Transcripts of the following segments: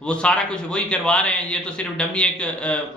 وہ سارا کچھ وہی کروا رہے ہیں، یہ تو صرف ڈمی ایک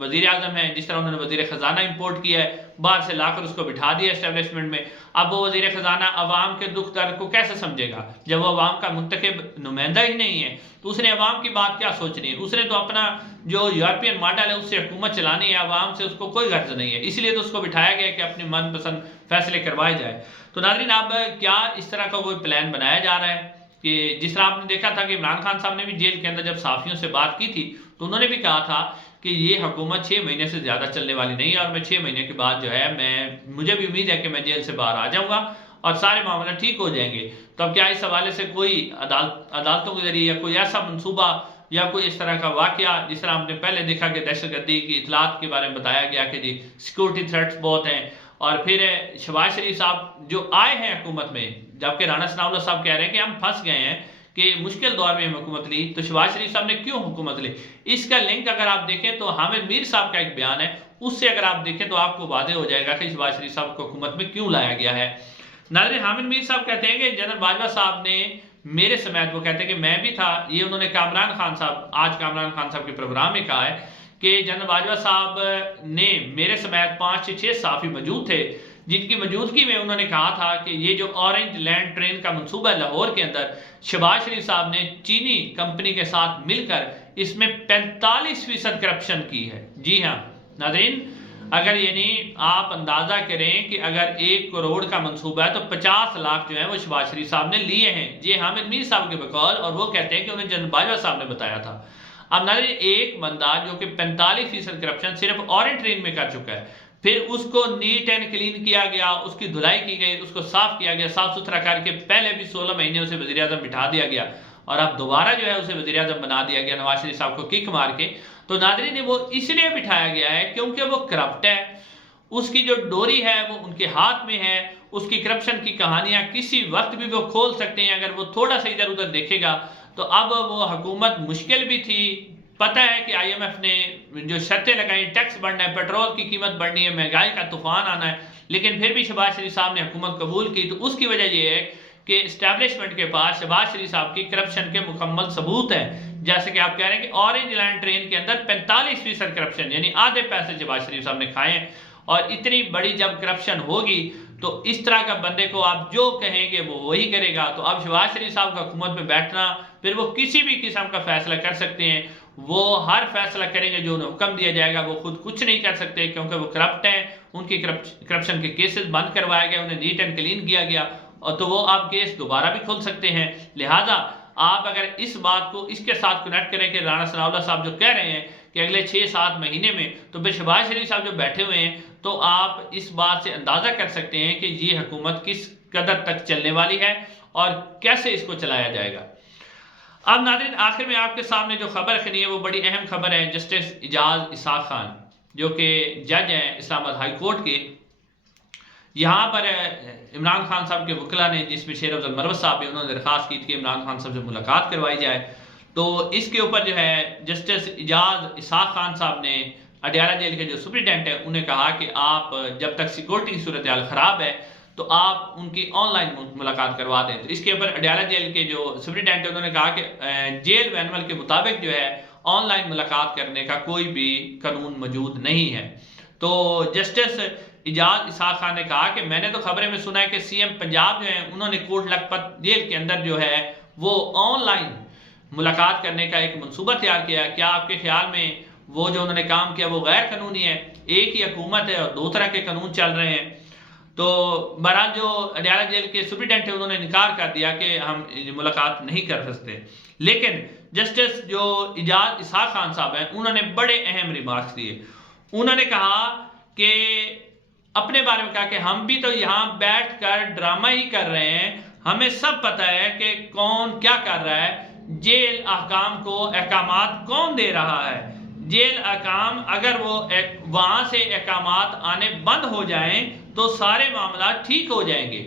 وزیر اعظم ہے، جس طرح انہوں نے وزیر خزانہ امپورٹ کیا ہے باہر سے لا کر اس کو بٹھا دیا اسٹیبلشمنٹ میں. اب وہ وزیر خزانہ عوام کے دکھ درد کو کیسے سمجھے گا جب وہ عوام کا منتخب نمائندہ ہی نہیں ہے؟ تو اس نے عوام کی بات کیا سوچنی ہے؟ اس نے تو اپنا جو یورپین ماڈل ہے اس سے حکومت چلانی ہے، عوام سے اس کو کوئی غرض نہیں ہے، اس لیے تو اس کو بٹھایا گیا کہ اپنی من پسند فیصلے کروائے جائے. تو ناظرین اب کیا اس طرح کا کوئی پلان بنایا جا رہا ہے کہ جس طرح آپ نے دیکھا تھا کہ عمران خان صاحب نے بھی جیل کے اندر جب صحافیوں سے بات کی تھی تو انہوں نے بھی کہا تھا کہ یہ حکومت 6 مہینے سے زیادہ چلنے والی نہیں ہے، اور میں 6 مہینے کے بعد جو ہے مجھے بھی امید ہے کہ میں جیل سے باہر آ جاؤں گا اور سارے معاملے ٹھیک ہو جائیں گے. تو اب کیا اس حوالے سے کوئی عدالتوں کے ذریعے یا کوئی ایسا منصوبہ یا کوئی اس طرح کا واقعہ، جس طرح ہم نے پہلے دیکھا کہ دہشت گردی کی اطلاعات کے بارے میں بتایا گیا کہ جی سیکورٹی تھریٹس بہت ہیں، اور پھر شہباز شریف صاحب جو آئے ہیں حکومت میں، جبکہ رانا ثناء اللہ صاحب کہہ رہے ہیں کہ ہم پھنس گئے ہیں کہ مشکل دور میں ہم حکومت لی، تو شہباز شریف صاحب نے کیوں حکومت لی؟ اس کا لنک اگر آپ دیکھیں تو حامد میر صاحب کا ایک بیان ہے، اس سے اگر آپ دیکھیں تو آپ کو واضح ہو جائے گا کہ شہباز شریف صاحب کو حکومت میں کیوں لایا گیا ہے. ناظرین حامد میر صاحب کہتے ہیں کہ جنرل باجوہ صاحب نے میرے سمیت، وہ کہتے ہیں کہ میں بھی تھا، یہ انہوں نے کامران خان صاحب آج کامران خان صاحب کے پروگرام میں کہا ہے کہ جنرل باجوہ صاحب نے میرے سمیت 5 سے 6 صحافی موجود تھے جن کی موجودگی میں انہوں نے کہا تھا کہ یہ جو اورنج لینڈ ٹرین کا منصوبہ ہے لاہور کے اندر، شہباز شریف صاحب نے چینی کمپنی کے ساتھ مل کر اس میں 45% کرپشن کی ہے. جی ہاں ناظرین، اگر یعنی آپ اندازہ کریں کہ اگر 1 کروڑ کا منصوبہ ہے تو 50 لاکھ جو ہے وہ شہباز شریف صاحب نے لیے ہیں، یہ حامد میر صاحب کے بقول، اور وہ کہتے ہیں کہ انہیں جنرل باجوہ صاحب نے بتایا تھا. اب ناظرین ایک بندہ جو کہ 45% کرپشن صرف اورنج ٹرین میں کر چکا ہے، پھر اس کو نیٹ اینڈ کلین کیا گیا، اس کی دھلائی کی گئی، اس کو صاف کیا گیا، صاف ستھرا کر کے پہلے بھی 16 مہینے اسے وزیر اعظم بٹھا دیا گیا، اور اب دوبارہ جو ہے اسے وزیر اعظم بنا دیا گیا نواز شریف صاحب کو کک مار کے. تو ناظرین وہ اس لیے بٹھایا گیا ہے کیونکہ وہ کرپٹ ہے، اس کی جو ڈوری ہے وہ ان کے ہاتھ میں ہے، اس کی کرپشن کی کہانیاں کسی وقت بھی وہ کھول سکتے ہیں. اگر وہ تھوڑا سا ادھر ادھر دیکھے گا تو اب وہ حکومت مشکل بھی تھی، پتہ ہے کہ IMF نے جو شرطیں لگائیں، ٹیکس بڑھنا ہے، پیٹرول کی قیمت بڑھنی ہے، مہنگائی کا طوفان آنا ہے، لیکن پھر بھی شہباز شریف صاحب نے حکومت قبول کی. تو اس کی وجہ یہ ہے کہ اسٹیبلشمنٹ کے پاس شہباز شریف صاحب کی کرپشن کے مکمل ثبوت ہیں. جیسے کہ آپ کہہ رہے ہیں کہ اورنج لینڈ ٹرین کے اندر 45% کرپشن، یعنی آدھے پیسے شہباز شریف صاحب نے کھائے ہیں. اور اتنی بڑی جب کرپشن ہوگی تو اس طرح کا بندے کو آپ جو کہیں گے وہ وہی کرے گا. تو اب شہباز شریف صاحب کا حکومت میں بیٹھنا، پھر وہ کسی بھی قسم کا فیصلہ کر سکتے ہیں، وہ ہر فیصلہ کریں گے جو انہیں حکم دیا جائے گا، وہ خود کچھ نہیں کر سکتے کیونکہ وہ کرپٹ ہیں. ان کی کرپشن کے کیسز بند کروائے گئے، انہیں نیٹ اینڈ کلین کیا گیا، اور تو وہ آپ کیس دوبارہ بھی کھول سکتے ہیں. لہٰذا آپ اگر اس بات کو اس کے ساتھ کنیکٹ کریں کہ رانا ثناء اللہ صاحب جو کہہ رہے ہیں کہ اگلے 6-7 مہینے میں، تو پھر شہباز شریف صاحب جو بیٹھے ہوئے ہیں، تو آپ اس بات سے اندازہ کر سکتے ہیں کہ یہ حکومت کس قدر تک چلنے والی ہے اور کیسے اس کو چلایا جائے گا. اب ناظرین آخر میں آپ کے سامنے جو خبر رکھنی ہے وہ بڑی اہم خبر ہے. جسٹس اعجاز اسحاق خان جو کہ جج ہیں اسلام آباد ہائی کورٹ کے، یہاں پر عمران خان صاحب کے وکلا نے، جس میں شیر افضل مروت صاحب بھی، انہوں نے درخواست کی تھی کہ عمران خان صاحب سے ملاقات کروائی جائے. تو اس کے اوپر جو ہے جسٹس اعجاز اسحاق خان صاحب نے اڈیالہ جیل کے جو سپرنٹینڈنٹ ہے انہیں کہا کہ آپ جب تک سیکورٹی کی صورتحال خراب ہے تو آپ ان کی آن لائن ملاقات کروا دیں. تو اس کے اوپر اڈیالہ جیل کے جو سپرنٹینڈنٹ ہے انہوں نے کہا کہ جیل مینول کے مطابق جو ہے آن لائن ملاقات کرنے کا کوئی بھی قانون موجود نہیں ہے. تو جسٹس اعجاز اسحاق خان نے کہا کہ میں نے تو خبریں میں سنا ہے کہ CM پنجاب جو ہیں انہوں نے کوٹ لکھپت جیل کے اندر جو ہے وہ آن لائن ملاقات کرنے کا ایک منصوبہ تیار کیا ہے. کیا آپ کے خیال میں وہ جو انہوں نے کام کیا وہ غیر قانونی ہے؟ ایک ہی حکومت ہے اور 2 طرح کے قانون چل رہے ہیں. تو بہرحال جو اڈیالہ جیل کے سپرنٹینڈنٹ ہے انہوں نے انکار کر دیا کہ ہم ملاقات نہیں کر سکتے. لیکن جسٹس جو اعجاز اسحاق خان صاحب ہیں انہوں نے بڑے اہم ریمارکس دیے. انہوں نے کہا کہ اپنے بارے میں کہا کہ ہم بھی تو یہاں بیٹھ کر ڈرامہ ہی کر رہے ہیں، ہمیں سب پتہ ہے کہ کون کیا کر رہا ہے، جیل احکام کو احکامات کون دے رہا ہے. جیل احکام اگر وہ وہاں سے احکامات آنے بند ہو جائیں تو سارے معاملات ٹھیک ہو جائیں گے.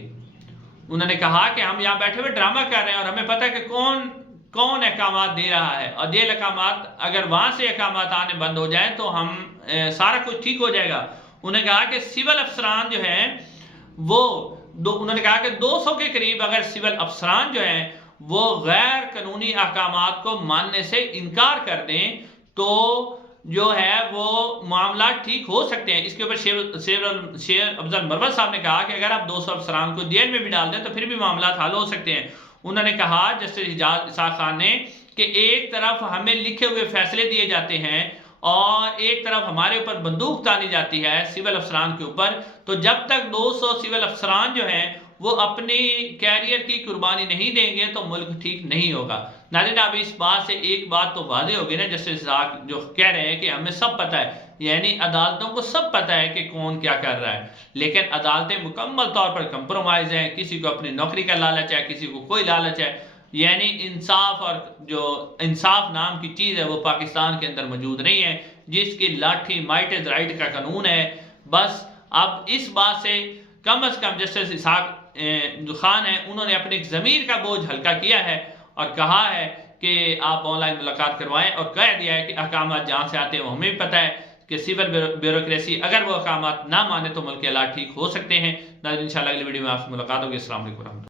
انہوں نے کہا کہ ہم یہاں بیٹھے ہوئے ڈرامہ کر رہے ہیں اور ہمیں پتہ ہے کہ کون احکامات دے رہا ہے، اور جیل احکامات اگر وہاں سے احکامات آنے بند ہو جائیں تو ہم سارا کچھ ٹھیک ہو جائے گا. انہوں نے کہا کہ سول افسران جو ہیں وہ انہوں نے کہا کہ 200 کے قریب اگر سول افسران جو ہیں وہ غیر قانونی احکامات کو ماننے سے انکار کر دیں تو جو ہے وہ معاملات ٹھیک ہو سکتے ہیں۔ اس کے اوپر شیر افضل مروت صاحب نے کہا کہ اگر آپ 200 افسران کو جیل میں بھی ڈال دیں تو پھر بھی معاملات حل ہو سکتے ہیں۔ انہوں نے کہا جسٹس حجاز اسحاق خان نے کہ ایک طرف ہمیں لکھے ہوئے فیصلے دیے جاتے ہیں اور ایک طرف ہمارے اوپر بندوق تانی جاتی ہے سول افسران کے اوپر، تو جب تک 200 سول افسران جو ہیں وہ اپنی کیریئر کی قربانی نہیں دیں گے تو ملک ٹھیک نہیں ہوگا۔ ناظرین اب اس بات سے ایک بات تو واضح ہوگی نا، جسٹس اسحاق جو کہہ رہے ہیں کہ ہمیں سب پتہ ہے، یعنی عدالتوں کو سب پتہ ہے کہ کون کیا کر رہا ہے، لیکن عدالتیں مکمل طور پر کمپرومائز ہیں، کسی کو اپنی نوکری کا لالچ ہے، کسی کو کوئی لالچ ہے، یعنی انصاف اور جو انصاف نام کی چیز ہے وہ پاکستان کے اندر موجود نہیں ہے، جس کی لاٹھی مائٹ از رائٹ کا قانون ہے۔ بس اب اس بات سے کم از کم جسٹس اسحاق خان ہیں انہوں نے اپنے ضمیر کا بوجھ ہلکا کیا ہے اور کہا ہے کہ آپ آن لائن ملاقات کروائیں، اور کہہ دیا ہے کہ احکامات جہاں سے آتے ہیں وہ ہمیں بھی پتہ ہے کہ سول بیوروکریسی اگر وہ احکامات نہ مانے تو ملک کے حالات ٹھیک ہو سکتے ہیں۔ ناظرین انشاءاللہ اگلی ویڈیو میں آپ سے ملاقات ہوگی۔ السلام علیکم ورحمۃ اللہ۔